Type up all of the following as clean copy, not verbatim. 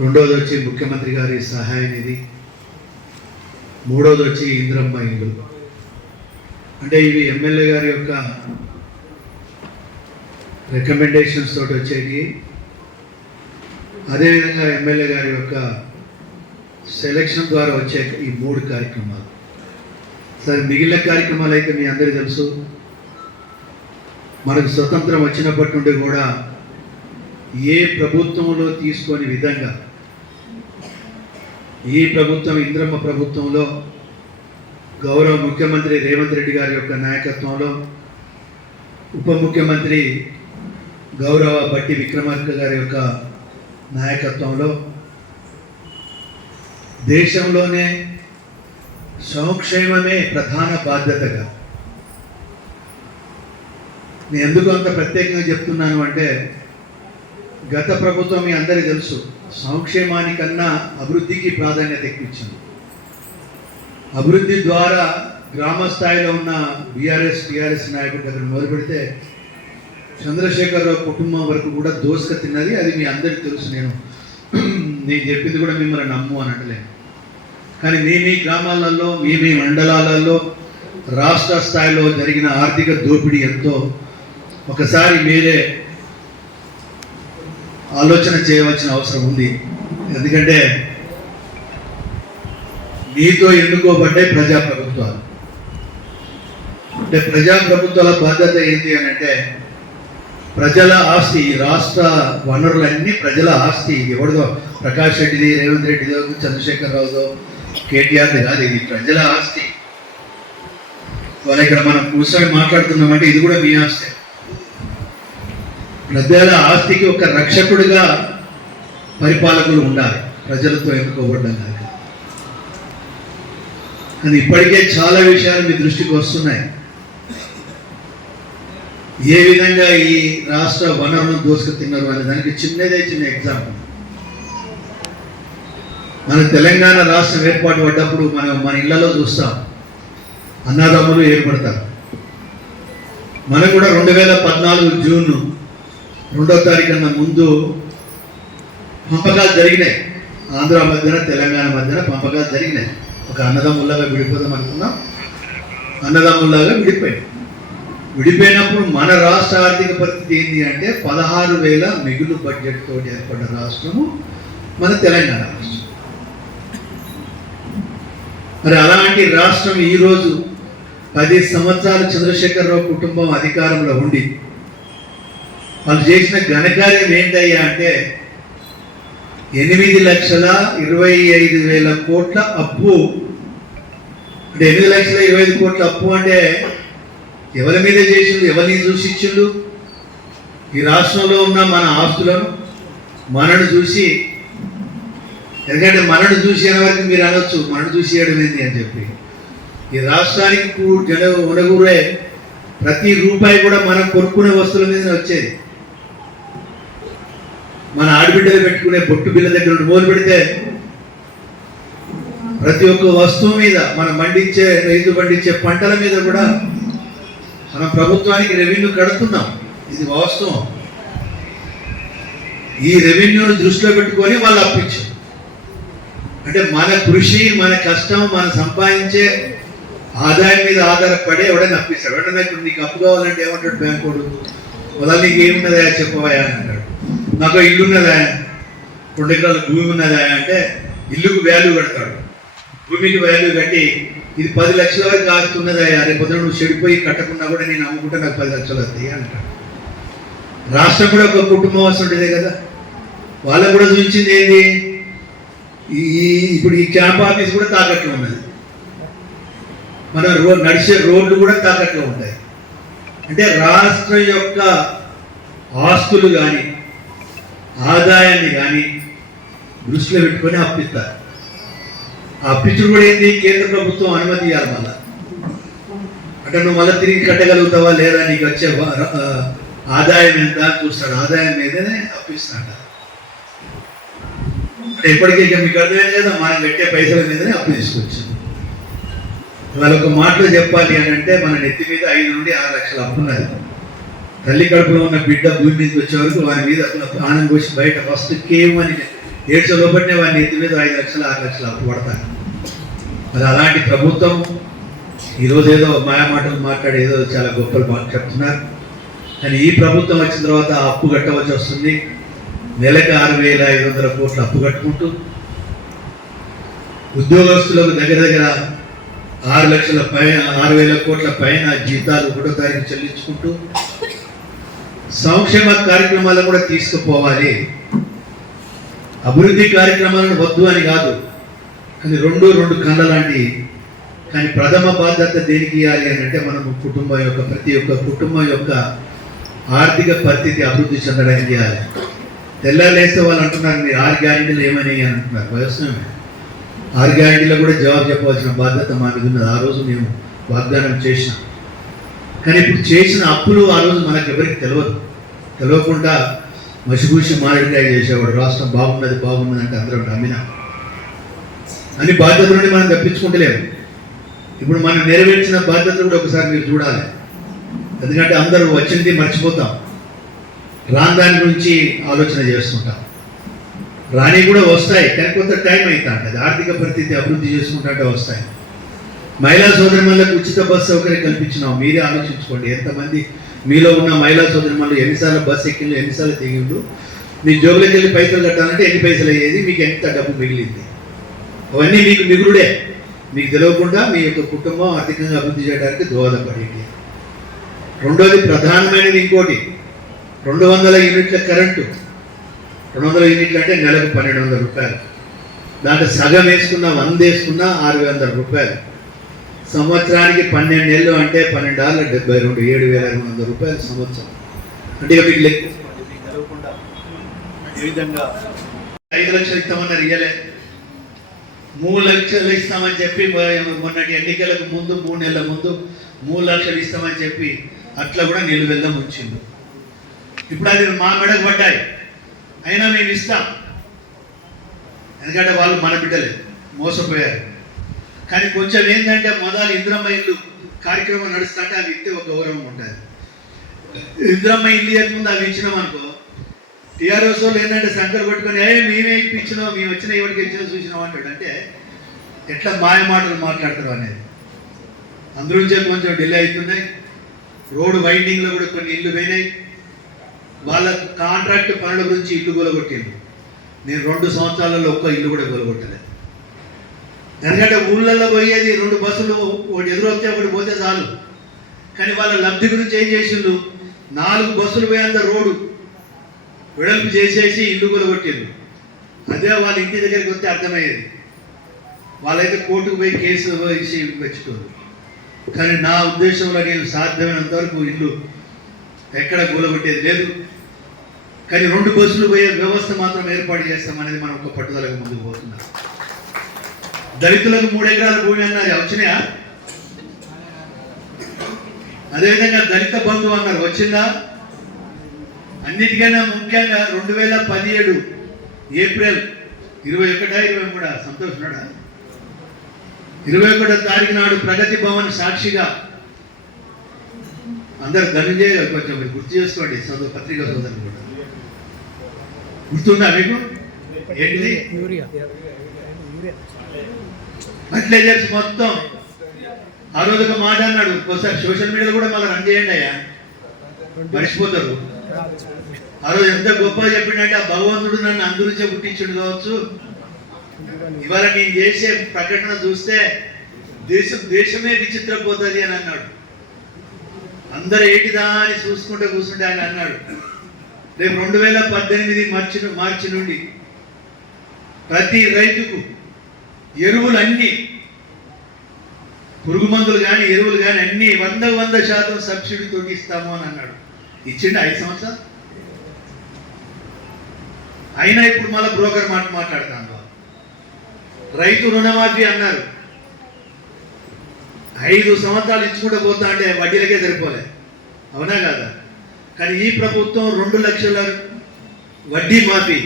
రెండోది వచ్చి ముఖ్యమంత్రి గారి సహాయ నిధి, మూడోది వచ్చి ఇందిరమ్మ ఇల్లు. అంటే ఇవి ఎమ్మెల్యే గారి యొక్క రికమెండేషన్స్ తోటి వచ్చేవి. అదేవిధంగా ఎమ్మెల్యే గారి యొక్క సెలక్షన్ ద్వారా వచ్చే ఈ 3 కార్యక్రమాలు. సరే, మిగిలిన కార్యక్రమాలు అయితే మీ అందరికీ తెలుసు. మనకు స్వతంత్రం వచ్చినప్పటి నుండి కూడా ఏ ప్రభుత్వంలో తీసుకొని విధంగా ఈ ప్రభుత్వం, ఇందిరమ్మ ప్రభుత్వంలో గౌరవ ముఖ్యమంత్రి రేవంత్ రెడ్డి గారి యొక్క నాయకత్వంలో, ఉప ముఖ్యమంత్రి గౌరవ బట్టి విక్రమార్క గారి యొక్క నాయకత్వంలో దేశంలోనే సంక్షేమమే ప్రధాన బాధ్యతగా. నేను ఎందుకు అంత ప్రత్యేకంగా చెప్తున్నాను అంటే, గత ప్రభుత్వం మీ అందరికీ తెలుసు, సంక్షేమానికన్నా అభివృద్ధికి ప్రాధాన్యత ఎక్కువించింది. అభివృద్ధి ద్వారా గ్రామ స్థాయిలో ఉన్న టీఆర్ఎస్ నాయకుడి దగ్గర మొదలు పెడితే చంద్రశేఖరరావు కుటుంబం వరకు కూడా దోసుక తిన్నది. అది మీ అందరికీ తెలుసు. నేను చెప్పింది కూడా మిమ్మల్ని నమ్ము అని అనలేను. కానీ మీ గ్రామాలలో, మీ మండలాలలో రాష్ట్ర స్థాయిలో జరిగిన ఆర్థిక దోపిడీ ఎంతో ఒకసారి మీరే ఆలోచన చేయవలసిన అవసరం ఉంది. ఎందుకంటే మీతో ఎన్నుకోబడ్డే ప్రజాప్రభుత్వాలు. అంటే ప్రజాప్రభుత్వాల బాధ్యత ఏంటి అని అంటే, ప్రజల ఆస్తి, రాష్ట్ర వనరులన్నీ ప్రజల ఆస్తి. ఎవరిదో ప్రకాష్ రెడ్డిది, రేవంత్ రెడ్డిదో, చంద్రశేఖరరావుదో, కేటీఆర్ది కాదు. ఇది ప్రజల ఆస్తి. వాళ్ళ ఇక్కడ మనం కూర్చొని మాట్లాడుతున్నామంటే ఇది కూడా మీ ఆస్తి. ప్రజల ఆస్తికి ఒక రక్షకుడిగా పరిపాలకులు ఉండాలి, ప్రజలతో ఎన్నుకోబడ్డారు. కానీ ఇప్పటికే చాలా విషయాలు మీ దృష్టికి వస్తున్నాయి. ఏ విధంగా ఈ రాష్ట్ర వనరులను దోసుకు తిన్నారు అనే దానికి చిన్న ఎగ్జాంపుల్. మన తెలంగాణ రాష్ట్రం ఏర్పాటు పడ్డప్పుడు మన ఇళ్లలో చూస్తాం, అన్నదమ్ములు ఏర్పడతారు. మనకు కూడా 2014 జూన్ 2వ తారీఖున ముందు పంపకాలు జరిగినాయి. ఆంధ్ర మధ్యన, తెలంగాణ మధ్యన పంపకాలు జరిగినాయి. ఒక అన్నదమ్ముల్లాగా విడిపోదాం అనుకున్నాం, అన్నదమ్ముల్లాగా విడిపోయినప్పుడు మన రాష్ట్ర ఆర్థిక పరిస్థితి ఏంటి అంటే 16,000 మిగులు బడ్జెట్ తోటి ఏర్పడ్డ రాష్ట్రము మన తెలంగాణ రాష్ట్రం. మరి అలాంటి రాష్ట్రం ఈరోజు 10 సంవత్సరాలు చంద్రశేఖరరావు కుటుంబం అధికారంలో ఉండి వాళ్ళు చేసిన ఘనకార్యం ఏంటయ్యా అంటే 8,25,000 కోట్ల అప్పు. అంటే 8,25,000 కోట్ల అప్పు అంటే ఎవరి మీద చేసిండు, ఎవరిని చూసి ఇచ్చిండు? ఈ రాష్ట్రంలో ఉన్న మన ఆస్తులను మనను చూసి. ఎందుకంటే మనను చూసి అనే వరకు మీరు అనొచ్చు, మనను చూసి ఏడమైంది అని చెప్పి. ఈ రాష్ట్రానికి ఉనగూరే ప్రతి రూపాయి కూడా మనం కొనుక్కునే వస్తువుల మీద వచ్చేది. మన ఆడబిడ్డలు పెట్టుకునే బొట్టు బిల్ల దగ్గర మొదలు పెడితే ప్రతి ఒక్క వస్తువు మీద, మనం రైతు పండించే పంటల మీద కూడా మనం ప్రభుత్వానికి రెవెన్యూ కడుతున్నాం. ఇది వాస్తవం. ఈ రెవెన్యూను దృష్టిలో పెట్టుకొని వాళ్ళు అప్పించారు. అంటే మన కృషి, మన కష్టం, మనం సంపాదించే ఆదాయం మీద ఆధారపడి ఎవడైనా అప్పిస్తాడు. ఎవడన్నా ఇప్పుడు నీకు అప్పు కావాలంటే ఏమంటాడు బ్యాంకు వాడు? మొదలు నీకు ఏమున్నదా చెప్పవయా అని అంటాడు. నాకు ఇల్లు ఉన్నదా, 2 ఎకరాల భూమి ఉన్నదా అంటే ఇల్లుకు వాల్యూ కడతాడు. భూమికి వాల్యూ కట్టి ఇది 10 లక్షల వరకు ఆస్తున్నదా, రేపు పొద్దున నువ్వు చెడిపోయి కట్టకున్నా కూడా నేను అమ్ముకుంటే నాకు 10 లక్షలు వస్తాయి అంటాడు. రాష్ట్రం కూడా ఒక కుటుంబం వస్తుంటుందే కదా. వాళ్ళకు కూడా చూపించింది ఏంటి? ఇప్పుడు ఈ క్యాంప్ ఆఫీస్ కూడా తాకట్లో ఉన్నది. మన నడిచే రోడ్లు కూడా తాకట్లో ఉంటాయి. అంటే రాష్ట్రం యొక్క ఆస్తులు కానీ ఆదాయాన్ని కానీ దృష్టిలో పెట్టుకొని అప్పిస్తారు. ఆ అప్పించుడు కూడా ఏంటి? కేంద్ర ప్రభుత్వం అనుమతి ఇవ్వాలి. మళ్ళా అంటే నువ్వు మళ్ళీ తిరిగి కట్టగలుగుతావా లేదా, నీకు వచ్చే ఆదాయం ఎంత చూస్తాడు. ఆదాయం మీదనే అప్పిస్తాడు. అంటే ఇప్పటికీ మీకు అర్థమైంది కదా, మనం పెట్టే పైసల మీదనే అప్పు తీసుకొచ్చాం. వాళ్ళొక మాటలో చెప్పాలి అని అంటే మన నెత్తి మీద 5 నుండి 6 లక్షల అప్పు ఉన్నది. తల్లి కడుపులో ఉన్న బిడ్డ భూమి మీదకి వచ్చే వరకు వారి మీద ప్రాణం కోసి బయట ఫస్ట్ కేవని ఏడ్చ లోపలనే వాడిని ఎత్తి మీద 5 లక్షలు 6 లక్షలు అప్పు పడతారు. మరి అలాంటి ప్రభుత్వం ఈరోజు ఏదో మాయమాటలు మాట్లాడి ఏదో చాలా గొప్పలు మాట చెప్తున్నారు. కానీ ఈ ప్రభుత్వం వచ్చిన తర్వాత అప్పు కట్టవలసి వస్తుంది. నెలకు 6,500 కోట్లు అప్పు కట్టుకుంటూ ఉద్యోగస్తులకు దగ్గర 6,000 కోట్ల పైన జీతాలు 1వ తారీఖు చెల్లించుకుంటూ సంక్షేమ కార్యక్రమాలను కూడా తీసుకుపోవాలి. అభివృద్ధి కార్యక్రమాలను వద్దు అని కాదు, కానీ రెండు కళ్ళ లాంటి. కానీ ప్రథమ బాధ్యత దేనికి ఇవ్వాలి అని అంటే మనం కుటుంబం యొక్క ప్రతి ఒక్క కుటుంబం యొక్క ఆర్థిక పరిస్థితి అభివృద్ధి చెందడానికి చేయాలి. తెల్లాలేస్తే వాళ్ళు అంటున్నారు మీరు 6 గ్యారెంటీలు ఏమని అని అంటున్నారు. వ్యవసాయమే 6 గ్యారెంటీలో కూడా జవాబు చెప్పవలసిన బాధ్యత మా మీద ఉన్నది. ఆ రోజు మేము వాగ్దానం చేసినాం. కానీ ఇప్పుడు చేసిన అప్పులు ఆ రోజు మనకు ఎవరికి తెలియకుండా మసిపూసి మామిడికాయ చేసేవాడు. రాష్ట్రం బాగున్నది అంటే అందరూ నమ్మినా అని బాధ్యత నుండి మనం తప్పించుకుంటలేము. ఇప్పుడు మనం నెరవేర్చిన బాధ్యతలు కూడా ఒకసారి మీరు చూడాలి. ఎందుకంటే అందరూ వచ్చింది మర్చిపోతాం, రాని దాని గురించి ఆలోచన చేస్తుంటాం. రాని కూడా వస్తాయి, కానీ కొంత టైం అవుతుంది. ఆర్థిక పరిస్థితి అభివృద్ధి చేసుకుంటే వస్తాయి. మహిళా సోదరిమణులకు ఉచిత బస్సు సౌకర్యం కల్పించినాం. మీరే ఆలోచించుకోండి, ఎంతమంది మీలో ఉన్న మహిళా సోదరిమణులు ఎన్నిసార్లు బస్సు ఎక్కిండు, ఎన్నిసార్లు దిగిండు. మీ జోబులోకి వెళ్ళి పైసలు కట్టాలంటే ఎన్ని పైసలు అయ్యేది, మీకు ఎంత డబ్బు మిగిలింది, అవన్నీ మీకు మిగులుడే. మీకు తెలియకుండా మీ యొక్క కుటుంబం ఆర్థికంగా అభివృద్ధి చేయడానికి దోహదపడేది. రెండోది ప్రధానమైనది ఇంకోటి, 200 యూనిట్ల కరెంటు. 200 యూనిట్లు అంటే నెలకు 1,200 రూపాయలు. దాంట్లో సగం వేసుకున్నా 100 వేసుకున్నా 600 రూపాయలు. సంవత్సరానికి 12 నెలలు అంటే 12 72 7,200 రూపాయలు సంవత్సరం. అంటే ఇక మీకు లెక్క ఏ విధంగా 5 లక్షలు ఇస్తామన్నారు, ఇయ్యలే. 3 లక్షలు ఇస్తామని చెప్పి మొన్నటి ఎన్నికలకు ముందు 3 నెలల ముందు 3 లక్షలు ఇస్తామని చెప్పి అట్లా కూడా నిలువెల్లం ఉంచిండు. ఇప్పుడు అది మా మెడకు పడ్డాయి, అయినా మేము ఇస్తాం. ఎందుకంటే వాళ్ళు మన బిడ్డలే, మోసపోయారు. కానీ కొంచెం ఏంటంటే మొదలు ఇంద్రమ్మ ఇల్లు కార్యక్రమం నడుస్తుంటే అవి ఇస్తే ఒక గౌరవం ఉంటుంది. ఇంద్రమ్మ ఇల్లు ముందు అవి ఇచ్చినాం అనుకో, టీఆర్ఎస్ వాళ్ళు ఏంటంటే సంకర్ పట్టుకొని మేమే ఇప్పించినాం, మేము వచ్చిన ఎవరికి ఇచ్చినా చూసినాం అంటాడు. అంటే ఎట్లా మాయ మాటలు మాట్లాడతారు అనేది. అందులోంచే కొంచెం డిలే అవుతున్నాయి. రోడ్డు వైండింగ్లో కూడా కొన్ని ఇల్లు పోయినాయి. వాళ్ళ కాంట్రాక్ట్ పనుల గురించి ఇల్లు గొలగొట్టింది. నేను 2 సంవత్సరాలలో ఒక్క ఇల్లు కూడా గొలగొట్టలేదు. ఎందుకంటే ఊళ్ళల్లో పోయేది 2 బస్సులు, ఒకటి ఎదురొస్తే ఒకటి పోతే చాలు. కానీ వాళ్ళ లబ్ధి గురించి ఏం చేసిండు, 4 బస్సులు పోయేంత రోడ్డు వెడల్పు చేసేసి ఇల్లు గొలగొట్టిండు. అదే వాళ్ళ ఇంటి దగ్గరికి వస్తే అర్థమయ్యేది. వాళ్ళైతే కోర్టుకు పోయి కేసు వేసి పెంచుకోరు. కానీ నా ఉద్దేశంలో నేను సాధ్యమైనంత వరకు ఇల్లు ఎక్కడ కూలగొట్టేది లేదు. కానీ 2 బస్సులు పోయే వ్యవస్థ మాత్రం ఏర్పాటు చేస్తామనేది మనం ఒక పట్టుదలకు ముందుకు పోతున్నాం. దళితులకు 3 ఎకరాల భూమి అన్నారు, వచ్చినాయా? అదేవిధంగా దళిత బంధు అన్నారు, వచ్చిందా? అన్నిటికన్నా ముఖ్యంగా 2017 ఏప్రిల్ 21-23 సంతోషుడా 21వ తారీఖు నాడు ప్రగతి భవన్ సాక్షిగా అందరు ధనంజయ కొంచెం గుర్తు చేసుకోండి, చదువు పత్రికా సోదరులు కూడా గుర్తుందా మీకు? ఏంటిది? ఫర్టిలైజర్స్ మొత్తం ఆ రోజు ఒక మాట అన్నాడు. ఒకసారి సోషల్ మీడియాలో కూడా మళ్ళీ రన్ చేయండి అయ్యా, మర్చిపోతారు. ఆ రోజు ఎంత గొప్పగా చెప్పిండంటే, ఆ భగవంతుడు నన్ను అందురుచే పుట్టించుడు కావచ్చు. ఇవాళ నేను చేసే ప్రకటన చూస్తే దేశమే విచిత్రపోతుంది అని అన్నాడు. అందరు ఏటిదా అని చూసుకుంటే కూర్చుంటే ఆయన అన్నాడు, రేపు 2018 మార్చి నుండి ప్రతి రైతుకు ఎరువులు అన్నీ, పురుగు మందులు కానీ ఎరువులు కానీ అన్నీ 100% సబ్సిడీతో ఇస్తాము అని అన్నాడు. ఇచ్చిండు 5 సంవత్సరాలు అయినా ఇప్పుడు మళ్ళీ బ్రోకర్ మాట్లాడుతాను. రైతు రుణమాఫీ అన్నారు, 5 సంవత్సరాలు ఇచ్చుకుంటూ పోతా అంటే వడ్డీలకే సరిపోలే, అవునా కాదా? కానీ ఈ ప్రభుత్వం 2 లక్షల వడ్డీ మాఫీ,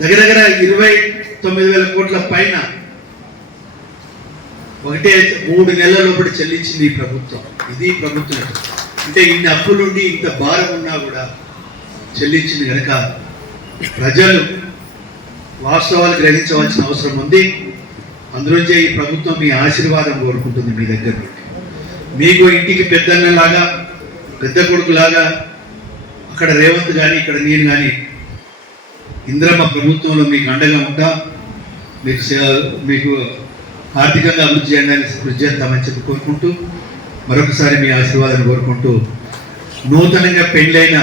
దగ్గర 29,000 కోట్ల పైన 3 నెలల లోపల చెల్లించింది ఈ ప్రభుత్వం. ఇది ప్రభుత్వం అంటే ఇన్ని అప్పులుండి ఇంత భారం ఉన్నా కూడా చెల్లించింది కనుక ప్రజలు వాస్తవాలు గ్రహించవలసిన అవసరం ఉంది. అందులోంచే ఈ ప్రభుత్వం మీ ఆశీర్వాదం కోరుకుంటుంది మీ దగ్గర నుండి. మీకు ఇంటికి పెద్దన్నలాగా, పెద్ద కొడుకులాగా అక్కడ రేవంత్ కానీ ఇక్కడ నేను కానీ ఇంద్రమ్మ ప్రభుత్వంలో మీకు అండగా ఉంటా, మీకు ఆర్థికంగా అభివృద్ధి చేయడానికి కృషి చేద్దామని చెప్పి కోరుకుంటూ, మరొకసారి మీ ఆశీర్వాదాన్ని కోరుకుంటూ, నూతనంగా పెళ్ళైన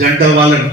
జంట వాళ్ళను